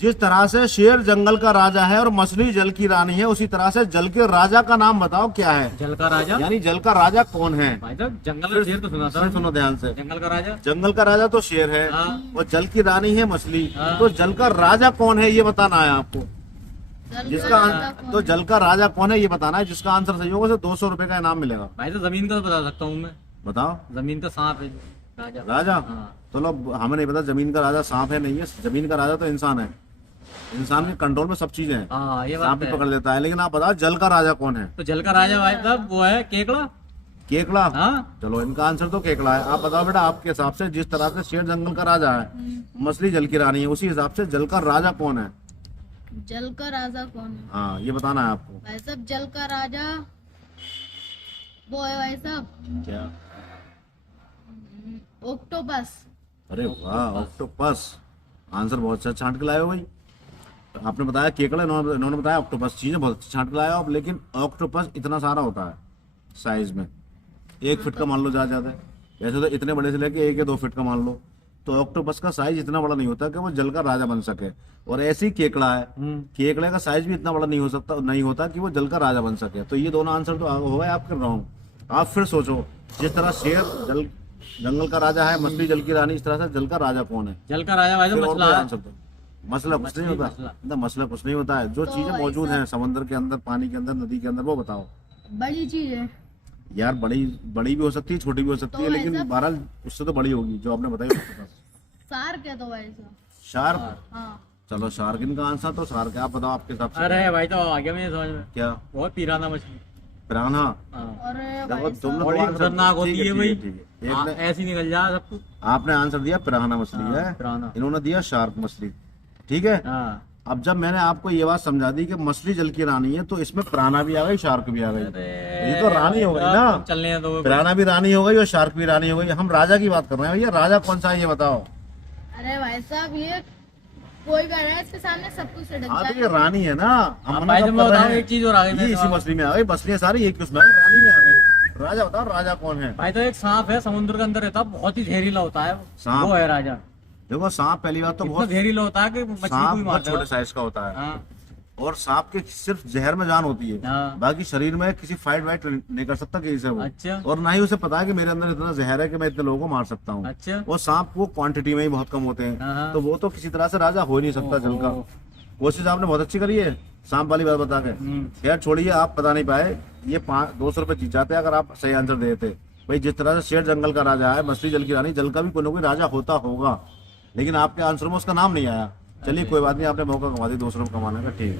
जिस तरह से शेर जंगल का राजा है और मछली जल की रानी है, उसी तरह से जल के राजा का नाम बताओ क्या है। जल का राजा यानी जल का राजा कौन है। भाई साहब, जंगल का शेर तो सुना था। सुनो ध्यान से, जंगल का राजा, जंगल का राजा तो शेर है हाँ। और जल की रानी है मछली। हाँ। तो जल का राजा कौन है ये बताना है आपको। जिसका तो जल का राजा कौन है ये बताना है। जिसका आंसर सही होगा उसे 200 रुपए का इनाम मिलेगा। भाई तो जमीन का तो बता सकता हूँ मैं। बताओ। जमीन का सांप है राजा। राजा हाँ। चलो, हमें नहीं पता जमीन का राजा सांप है नहीं है। जमीन का राजा तो इंसान है। इंसान के कंट्रोल में सब चीजें हैं। हाँ ये सांप बात भी है। पकड़ लेता है। लेकिन आप बताओ जल का राजा कौन है। तो जल का राजा भाई साहब वो है केकड़ा। केकड़ा। हाँ। चलो इनका आंसर तो केकड़ा है। आप बताओ बेटा, आपके हिसाब से जिस तरह से शेर जंगल का राजा है, मछली जल की रानी है, उसी हिसाब से जल का राजा कौन है। जल का राजा कौन है हाँ ये बताना है आपको। भाई साहब। जल का राजा वो है भाई साहब क्या। ऑक्टोपस। अरे वाह, ऑक्टोपस। आंसर बहुत अच्छा छांट के लाए हो भाई। आपने बताया केकड़ा, इन्होंने बताया ऑक्टोपस। चीजें बहुत अच्छी छांट के लाए हो आप। लेकिन ऑक्टोपस इतना सारा होता है साइज में, 1 फीट का मान लो ज्यादा है। वैसे तो इतने बड़े से लेके 1 या 2 फीट का मान लो। तो ऑक्टोपस का साइज इतना बड़ा नहीं होता कि वो जल का राजा बन सके। और ऐसे ही केकड़ा है, केकड़े का साइज भी इतना बड़ा नहीं होता कि वो जल का राजा बन सके। तो ये दोनों आंसर तो हो गए आपके रॉन्ग। आप फिर सोचो, जिस तरह शेर जंगल का राजा है, मछली जल की रानी, इस तरह से जल का राजा कौन है। जल का राजा भाई फिर साहब और मछला कोई है। आंसर दो। मसला कुछ नहीं होता। मसला कुछ नहीं होता है। जो तो चीजें मौजूद हैं समुद्र के अंदर, पानी के अंदर, नदी के अंदर, वो बताओ। बड़ी चीज है। यार बड़ी भी हो सकती है, छोटी भी हो सकती तो है, लेकिन ऐसा- बहरहाल उससे तो बड़ी होगी जो आपने बताई उसके पास। सार्क है तो भाई साहब। शार्क। हाँ। चलो शार्क इनका आंसर तो शार्क है। आप बताओ आपके हिसाब से। अरे भाई तो आ गया मेरे समझ में। क्या। वो है पिराना मछली। पिरान्हा। हाँ। अरे देखो भाई तुमने बड़ी तो आंसर- खतरनाक होती ठीक है भाई। ठीक है। हाँ, एक ने ऐसी निकल जाए सब कुछ। आपने आंसर दिया पिरान्हा मछली हाँ, है, पिरान्हा। इन्होंने दिया शार्क मछली। ठीक है। हाँ। अब जब मैंने आपको ये बात समझा दी कि मछली जल की रानी है, तो इसमें पिरान्हा भी आ गई, शार्क भी आ गई। ये तो रानी हो गई ना। चलने दो। पिरान्हा भी रानी हो गई और शार्क भी रानी हो गई। हम राजा की बात कर रहे हैं भैया। राजा कौन सा है ये बताओ। अरे भाई साहब, ये कोई भी है इसके सामने सब कुछ सड़क हाँ तो जाए। ये रानी है ना। हम हाँ, मना भाई कब तो कर मैं रहे बताऊं हैं? एक चीज और आ गई ये मेरे इसी दिमाग में। मछली में आ गई। मछलियाँ सारी एक उसमें आ गई, रानी में आ गई। राजा बताओ राजा कौन है। भाई तो एक सांप है समुद्र के अंदर रहता है, बहुत ही जहरीला होता है। सांप? वो है राजा। देखो सांप पहली बात तो इतना बहुत, जहरीला होता है कि मछली को सांप भी बहुत मारता छोटे है। साइज का होता है। हाँ। और सांप के सिर्फ जहर में जान होती है। हाँ। बाकी शरीर में किसी फाइट वाइट नहीं कर सकता किसी से वो। अच्छा। और ना ही उसे पता है कि मेरे अंदर इतना जहर है कि मैं इतने लोगों को मार सकता हूँ। अच्छा। और सांप वो क्वांटिटी में ही बहुत कम होते हैं। हाँ। तो वो तो किसी तरह से राजा हो ही नहीं सकता जल का। ओहो। कोशिश आपने बहुत अच्छी करी है सांप वाली बात बता के। खैर छोड़िए, आप बता नहीं पाए। ये 200 रुपए जीत जाते अगर आप सही आंसर देते। भाई जिस तरह से शेर जंगल का राजा है, मछली जल की रानी, जल का भी कोई ना कोई राजा होता होगा, लेकिन आपके आंसर में उसका नाम नहीं आया। चलिए कोई बात नहीं, आपने मौका कमा दी 200 रुपये कमाने का। ठीक है।